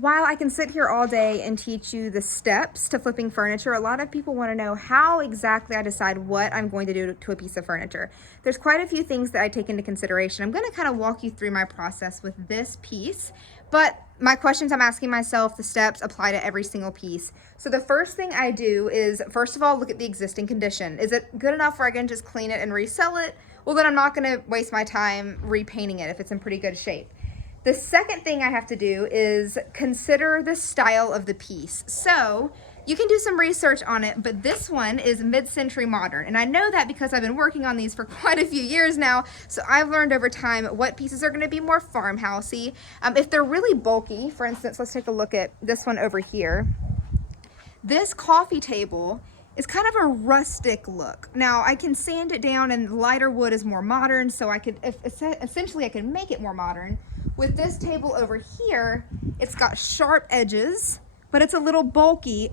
while I can sit here all day and teach you the steps to flipping furniture, a lot of people want to know how exactly I decide what I'm going to do to a piece of furniture. There's quite a few things that I take into consideration. I'm going to kind of walk you through my process with this piece, but my questions I'm asking myself, the steps apply to every single piece. So the first thing I do is, first of all, look at the existing condition. Is it good enough where I can just clean it and resell it? Well, then I'm not going to waste my time repainting it if it's in pretty good shape. The second thing I have to do is consider the style of the piece. So you can do some research on it, but this one is mid-century modern. And I know that because I've been working on these for quite a few years now. So I've learned over time what pieces are going to be more farmhousey. If they're really bulky, for instance, let's take a look at this one over here. This coffee table is kind of a rustic look. Now I can sand it down and lighter wood is more modern, so I could essentially I can make it more modern. With this table over here, it's got sharp edges, but it's a little bulky.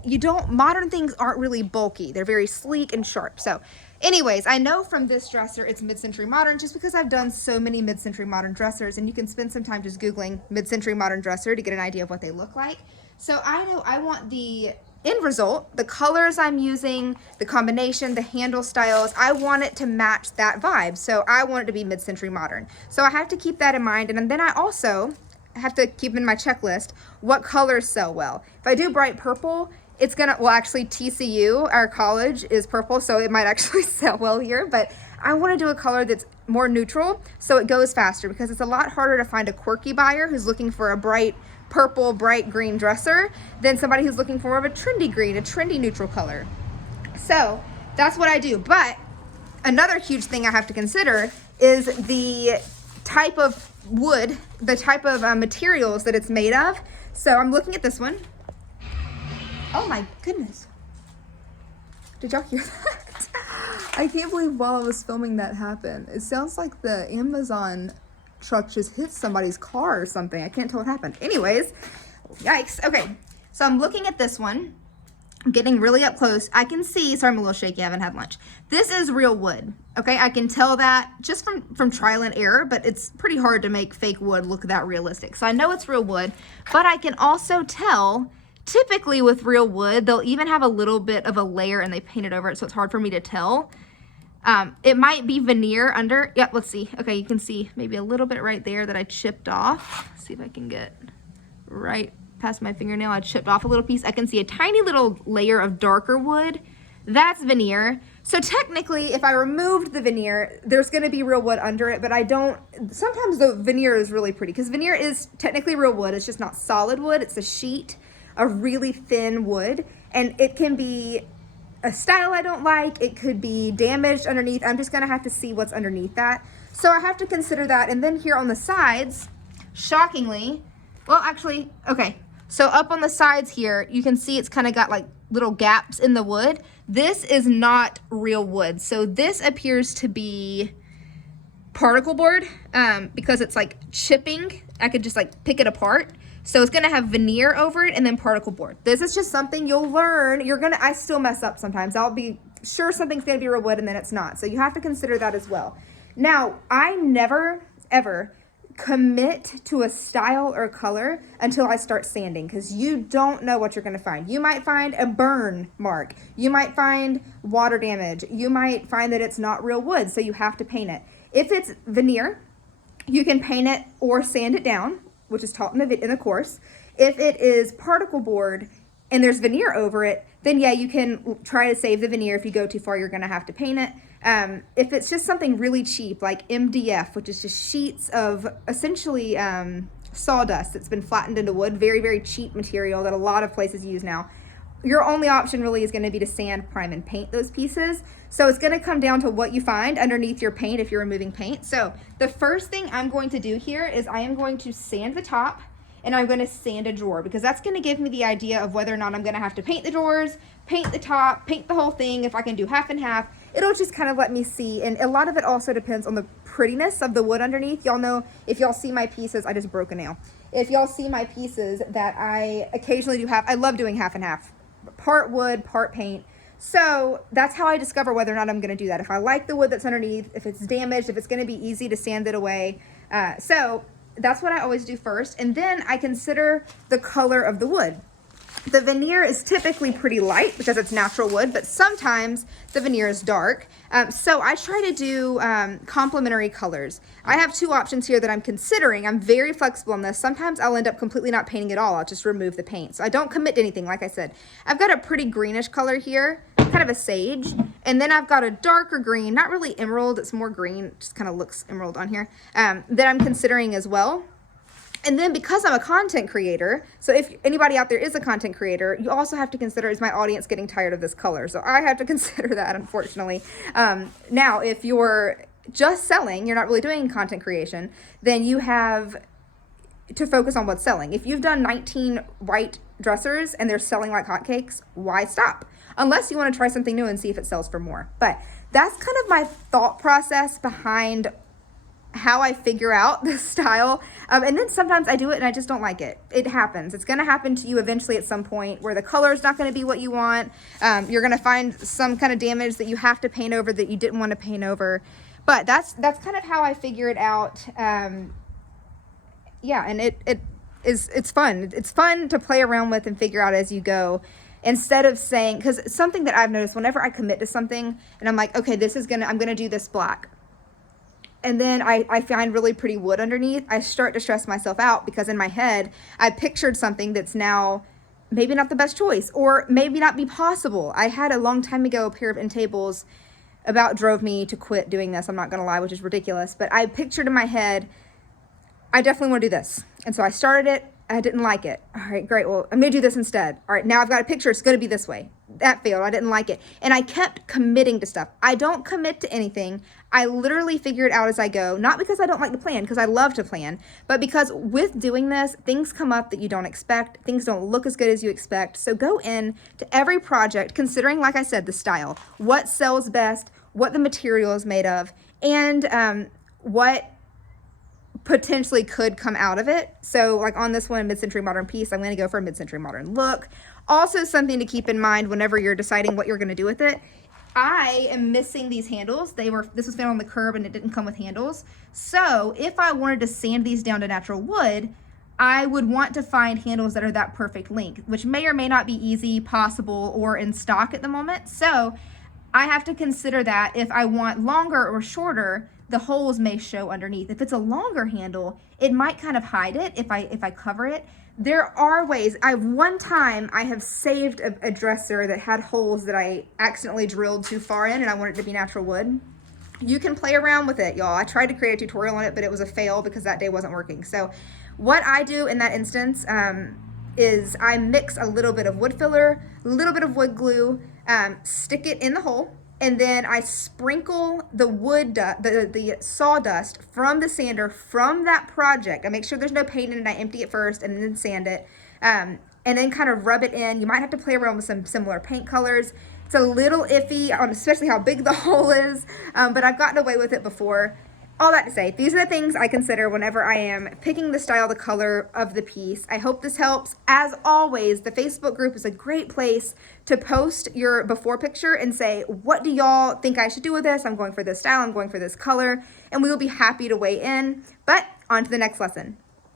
Modern things aren't really bulky. They're very sleek and sharp. So anyways, I know from this dresser it's mid-century modern just because I've done so many mid-century modern dressers, and you can spend some time just Googling mid-century modern dresser to get an idea of what they look like. So I know I want the end result, the colors I'm using, the combination, the handle styles, I want it to match that vibe. So I want it to be mid-century modern. So I have to keep that in mind. And then I also have to keep in my checklist what colors sell well. If I do bright purple, it's gonna, well, actually TCU, our college, is purple, so it might actually sell well here, but I want to do a color that's more neutral so it goes faster, because it's a lot harder to find a quirky buyer who's looking for a bright purple, bright green dresser than somebody who's looking for more of a trendy green, a trendy neutral color. So that's what I do. But another huge thing I have to consider is the type of wood, the type of materials that it's made of. So I'm looking at this one. Oh my goodness. Did y'all hear that? I can't believe while I was filming that happened. It sounds like the Amazon truck just hit somebody's car or something. I can't tell what happened. Anyways, yikes. Okay, so I'm looking at this one. I'm getting really up close. I can see, sorry, I'm a little shaky, I haven't had lunch. This is real wood, okay? I can tell that just from trial and error, but it's pretty hard to make fake wood look that realistic. So I know it's real wood, but I can also tell, typically with real wood, they'll even have a little bit of a layer and they paint it over it, so it's hard for me to tell. It might be veneer under. Yep, let's see. Okay, you can see maybe a little bit right there that I chipped off. Let's see if I can get right past my fingernail. I chipped off a little piece. I can see a tiny little layer of darker wood. That's veneer. So technically, if I removed the veneer, there's going to be real wood under it, but I don't. Sometimes the veneer is really pretty because veneer is technically real wood. It's just not solid wood. It's a sheet of really thin wood, and it can be a style I don't like. It could be damaged underneath. I'm just gonna have to see what's underneath that. So I have to consider that. And then here on the sides, shockingly, well, actually, okay. So up on the sides here, you can see it's kind of got like little gaps in the wood. This is not real wood. So this appears to be particle board because it's like chipping. I could just like pick it apart. So it's gonna have veneer over it and then particle board. This is just something you'll learn. I still mess up sometimes. I'll be sure something's gonna be real wood and then it's not. So you have to consider that as well. Now, I never, ever commit to a style or color until I start sanding, because you don't know what you're gonna find. You might find a burn mark. You might find water damage. You might find that it's not real wood, so you have to paint it. If it's veneer, you can paint it or sand it down, which is taught in the course. If it is particle board and there's veneer over it, then yeah, you can try to save the veneer. If you go too far, you're gonna have to paint it. If it's just something really cheap, like MDF, which is just sheets of essentially sawdust that's been flattened into wood, very, very cheap material that a lot of places use now, your only option really is gonna be to sand, prime, and paint those pieces. So it's gonna come down to what you find underneath your paint if you're removing paint. So the first thing I'm going to do here is I am going to sand the top and I'm gonna sand a drawer, because that's gonna give me the idea of whether or not I'm gonna have to paint the drawers, paint the top, paint the whole thing. If I can do half and half, it'll just kind of let me see. And a lot of it also depends on the prettiness of the wood underneath. Y'all know, if y'all see my pieces, I just broke a nail. If y'all see my pieces that I occasionally do I love doing half and half. Part wood, part paint. So that's how I discover whether or not I'm going to do that. If I like the wood that's underneath, if it's damaged, if it's going to be easy to sand it away. So that's what I always do first. And then I consider the color of the wood. The veneer is typically pretty light because it's natural wood, but sometimes the veneer is dark. So I try to do complementary colors. I have two options here that I'm considering. I'm very flexible on this. Sometimes I'll end up completely not painting at all. I'll just remove the paint. So I don't commit to anything, like I said. I've got a pretty greenish color here, kind of a sage. And then I've got a darker green, not really emerald, it's more green, just kind of looks emerald on here, that I'm considering as well. And then because I'm a content creator, so if anybody out there is a content creator, you also have to consider, is my audience getting tired of this color? So I have to consider that, unfortunately. Now, if you're just selling, you're not really doing content creation, then you have to focus on what's selling. If you've done 19 white dressers and they're selling like hotcakes, why stop? Unless you want to try something new and see if it sells for more. But that's kind of my thought process behind how I figure out the style. And then sometimes I do it and I just don't like it. It happens. It's going to happen to you eventually at some point where the color is not going to be what you want. You're going to find some kind of damage that you have to paint over that you didn't want to paint over. But that's kind of how I figure it out. Yeah, and it's fun. It's fun to play around with and figure out as you go. Instead of saying, because something that I've noticed whenever I commit to something and I'm like, okay, I'm going to do this black. And then I find really pretty wood underneath, I start to stress myself out because in my head, I pictured something that's now maybe not the best choice or maybe not be possible. I had a long time ago a pair of end tables about drove me to quit doing this. I'm not going to lie, which is ridiculous. But I pictured in my head, I definitely want to do this. And so I started it. I didn't like it. All right, great. Well, I'm going to do this instead. All right, now I've got a picture. It's going to be this way. That failed. I didn't like it. And I kept committing to stuff. I don't commit to anything. I literally figure it out as I go, not because I don't like to plan, because I love to plan, but because with doing this, things come up that you don't expect. Things don't look as good as you expect. So go in to every project, considering, like I said, the style, what sells best, what the material is made of, and what potentially could come out of it. So like on this one, mid-century modern piece, I'm going to go for a mid-century modern look. Also something to keep in mind whenever you're deciding what you're going to do with it. I am missing these handles. This was found on the curb and it didn't come with handles. So if I wanted to sand these down to natural wood, I would want to find handles that are that perfect length, which may or may not be easy, possible, or in stock at the moment. So I have to consider that if I want longer or shorter, the holes may show underneath. If it's a longer handle, it might kind of hide it if I cover it. There are ways. One time I have saved a dresser that had holes that I accidentally drilled too far in and I wanted it to be natural wood. You can play around with it, y'all. I tried to create a tutorial on it, but it was a fail because that day wasn't working. So what I do in that instance is I mix a little bit of wood filler, a little bit of wood glue, stick it in the hole, and then I sprinkle the wood, the sawdust from the sander from that project. I make sure there's no paint in it. I empty it first and then sand it, and then kind of rub it in. You might have to play around with some similar paint colors. It's a little iffy on especially how big the hole is, but I've gotten away with it before. All that to say, these are the things I consider whenever I am picking the style, the color of the piece. I hope this helps. As always, the Facebook group is a great place to post your before picture and say, what do y'all think I should do with this? I'm going for this style, I'm going for this color, and we will be happy to weigh in. But on to the next lesson.